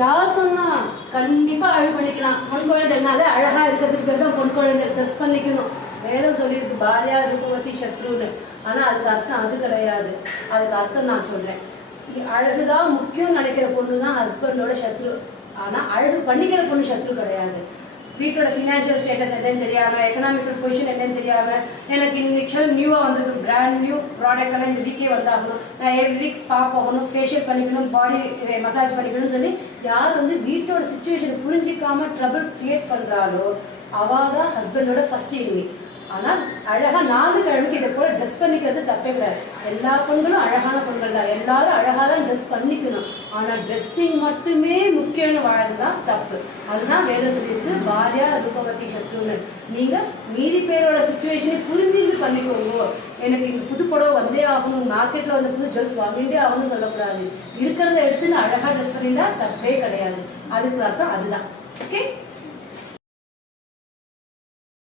யார் சொன்னா? கண்டிப்பா அழகு பண்ணிக்கலாம். பொன் குழந்தைனால அழகா இருக்கிறதுக்கு பேர் தான் பொன் குழந்தை. ட்ரெஸ் பண்ணிக்கணும். வேதம் சொல்லியிருக்கு பாரியா ரூபவதி சத்ருன்னு. ஆனா அதுக்கு அர்த்தம் அது கிடையாது. அதுக்கு அர்த்தம் நான் சொல்றேன். அழகுதான் முக்கியம் நினைக்கிற பொண்ணு தான் ஹஸ்பண்டோட சத்ரு. ஆனா அழகு பண்ணிக்கிற பொண்ணு சத்ரு கிடையாது. வீட்டோட ஃபினான்ஷியல் ஸ்டேட்டஸ் என்னன்னு தெரியாம, எக்கனாமிக்கல் பொசிஷன் என்னன்னு தெரியாம, எனக்கு இன்னைக்கு நியூவா வந்திருக்கு பிராண்ட் நியூ ப்ராடக்ட் எல்லாம் இந்த வீக்கே வந்தாகணும், நான் எவ்ரி வீக் ஸ்பா போகணும், ஃபேஷியல் பண்ணிக்கணும், பாடி மசாஜ் பண்ணிக்கணும்னு சொல்லி யார் வீட்டோட சுச்சுவேஷனை புரிஞ்சிக்காம ட்ரபிள் கிரியேட் பண்றாளோ அவதான் ஹஸ்பண்டோட ஃபர்ஸ்ட் எனிமி. ஆனால் அழகா 4 கிழமைக்கு இதை போல ட்ரெஸ் பண்ணிக்கிறது தப்பே கிடையாது. எல்லா பெண்களும் அழகான பெண்கள் தான். எல்லாரும் அழகா தான் ட்ரெஸ் பண்ணிக்கணும். ஆனா ட்ரெஸ்ஸிங் மட்டுமே முக்கியம்னு வாழ்றதுதான் தப்பு. அதுதான் வேதம் சொல்லியிருக்கு பாரியா ரூபவதி சத்ருன்னு. நீங்க மீதி பேரோட சுச்சுவேஷனை புரிஞ்சுட்டு பண்ணிக்கோங்க. எனக்கு இந்த புது புடவை வந்தே ஆகணும், மார்க்கெட்ல வந்து புது ஜுவல்ஸ் வாங்கிட்டே ஆகணும்னு சொல்லக்கூடாது. இருக்கிறத எடுத்து அழகா ட்ரெஸ் பண்ணிட்டா தப்பே கிடையாது. அதுக்கு அர்த்தம் அதுதான். ஓகே.